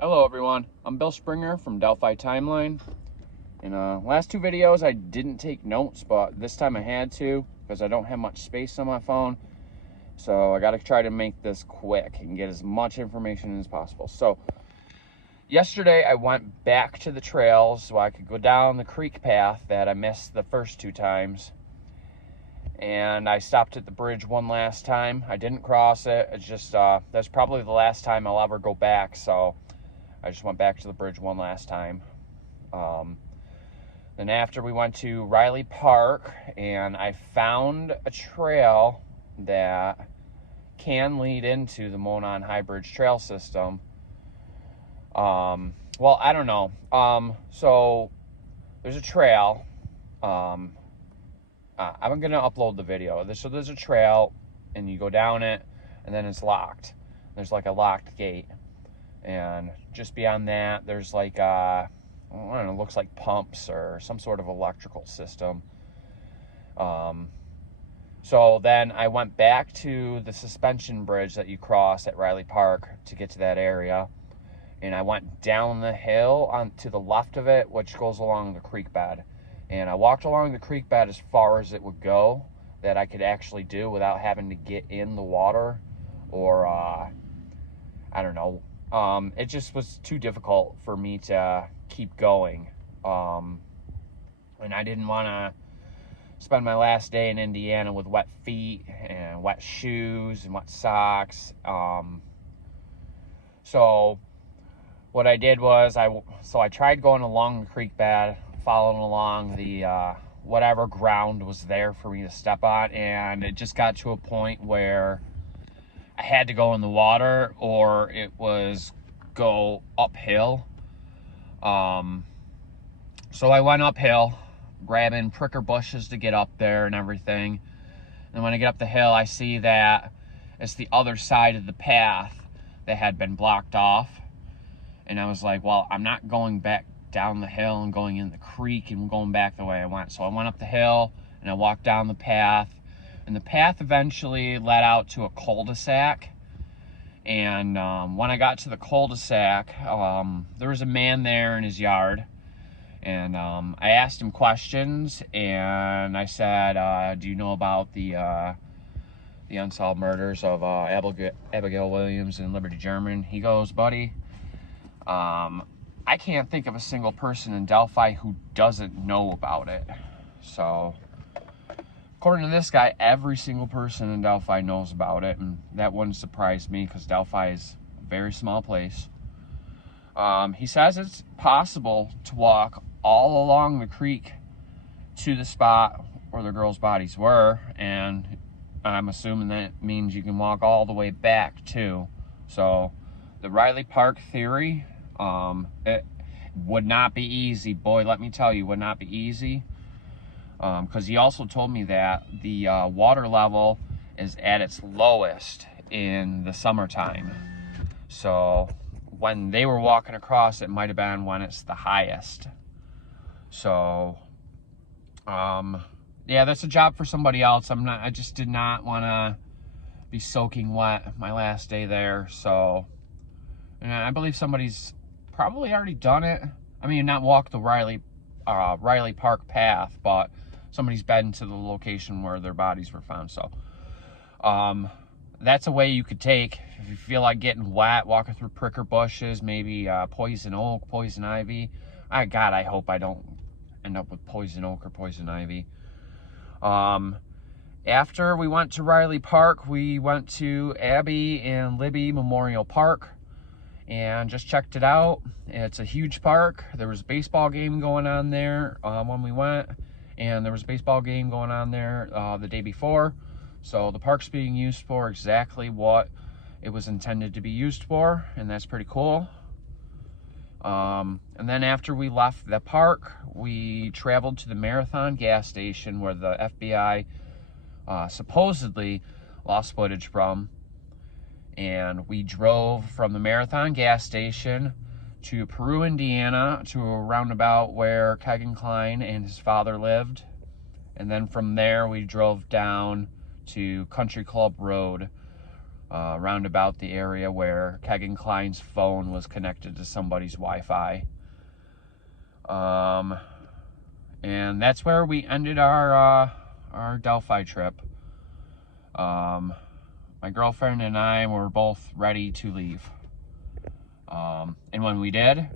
Hello everyone, I'm Bill Springer from Delphi Timeline. In last two videos I didn't take notes, but this time I had to because I don't have much space on my phone. So I got to try to make this quick and get as much information as possible. So yesterday I went back to the trails so I could go down the creek path that I missed the first two times. And I stopped at the bridge one last time. I didn't cross it. It's just, that's probably the last time I'll ever go back. So I just went back to the bridge one last time. Then after we went to Riley Park, and I found a trail that can lead into the Monon High Bridge Trail System. Well, I don't know. So there's a trail. I'm going to upload the video. So there's a trail, and you go down it, and then it's locked. There's like a locked gate. And just beyond that, there's like, I don't know, looks like pumps or some sort of electrical system. So then I went back to the suspension bridge that you cross at Riley Park to get to that area. And I went down the hill to the left of it, which goes along the creek bed. And I walked along the creek bed as far as it would go that I could actually do without having to get in the water or, I don't know. It just was too difficult for me to keep going. And I didn't want to spend my last day in Indiana with wet feet and wet shoes and wet socks. So what I did was I tried going along the creek bed, following along the whatever ground was there for me to step on, and it just got to a point where I had to go in the water or it was go uphill. So I went uphill, grabbing pricker bushes to get up there and everything. And when I get up the hill, I see that it's the other side of the path that had been blocked off. And I was like, well, I'm not going back down the hill and going in the creek and going back the way I went. So I went up the hill and I walked down the path. And the path eventually led out to a cul-de-sac. And when I got to the cul-de-sac, there was a man there in his yard. And I asked him questions. And I said, do you know about the unsolved murders of Abigail Williams and Liberty German? He goes, buddy, I can't think of a single person in Delphi who doesn't know about it. So according to this guy, every single person in Delphi knows about it, and that wouldn't surprise me because Delphi is a very small place. He says it's possible to walk all along the creek to the spot where the girls' bodies were, and I'm assuming that means you can walk all the way back too. So the Riley Park theory, it would not be easy. Boy, let me tell you, would not be easy. Because he also told me that the water level is at its lowest in the summertime. So when they were walking across, it might have been when it's the highest. So, yeah, that's a job for somebody else. I just did not want to be soaking wet my last day there. So, and I believe somebody's probably already done it. I mean, not walked the Riley Park path, but somebody's been to the location where their bodies were found. So that's a way you could take if you feel like getting wet, walking through pricker bushes, maybe poison oak, poison ivy. God, I hope I don't end up with poison oak or poison ivy. After we went to Riley Park, we went to Abby and Libby Memorial Park and just checked it out. It's a huge park. There was a baseball game going on there when we went. And there was a baseball game going on there the day before. So the park's being used for exactly what it was intended to be used for, and that's pretty cool. And then after we left the park, we traveled to the Marathon gas station where the FBI supposedly lost footage from. And we drove from the Marathon gas station to Peru, Indiana, to a roundabout where Kegan Kline and his father lived. And then from there, we drove down to Country Club Road, round about the area where Kegan Klein's phone was connected to somebody's Wi-Fi. And that's where we ended our Delphi trip. My girlfriend and I were both ready to leave. And when we did,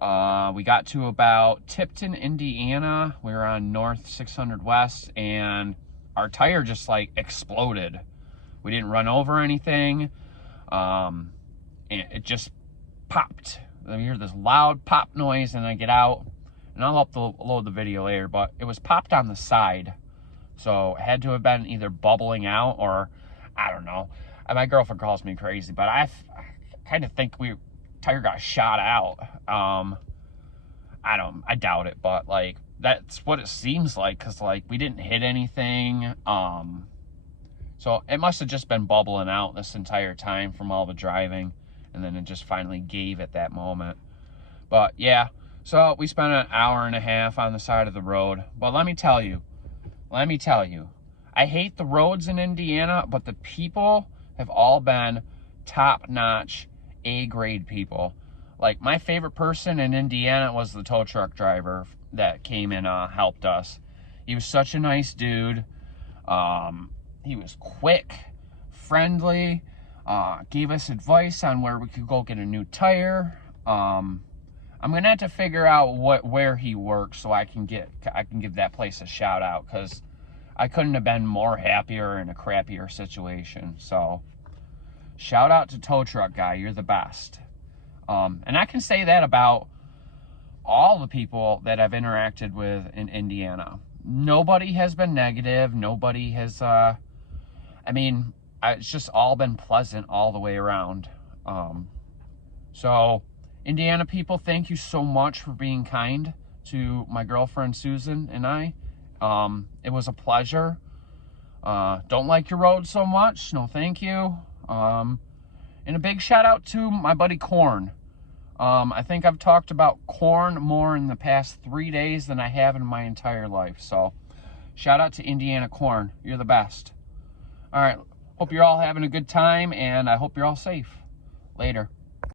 we got to about Tipton, Indiana. We were on North 600 West, and our tire just like exploded. We didn't run over anything. And it just popped. I hear this loud pop noise, and I get out, and I'll upload the video later, but it was popped on the side. So it had to have been either bubbling out, or I don't know. And my girlfriend calls me crazy, but I kind of think tire got shot out. I doubt it, but like that's what it seems like, because like we didn't hit anything. So it must have just been bubbling out this entire time from all the driving, and then it just finally gave at that moment. But yeah, so we spent an hour and a half on the side of the road. But let me tell you, I hate the roads in Indiana, but the people have all been top-notch, A-grade people. Like, my favorite person in Indiana was the tow truck driver that came and helped us. He was such a nice dude. He was quick, friendly, gave us advice on where we could go get a new tire. I'm gonna have to figure out where he works so I can give that place a shout out, because I couldn't have been more happier in a crappier situation. So shout out to tow truck guy, you're the best. And I can say that about all the people that I've interacted with in Indiana. Nobody has been negative. Nobody has, it's just all been pleasant all the way around. So Indiana people, thank you so much for being kind to my girlfriend Susan and I. It was a pleasure. Don't like your road so much. No, thank you. And a big shout out to my buddy Corn. I think I've talked about Corn more in the past 3 days than I have in my entire life. So shout out to Indiana Corn. You're the best. All right. Hope you're all having a good time, and I hope you're all safe. Later.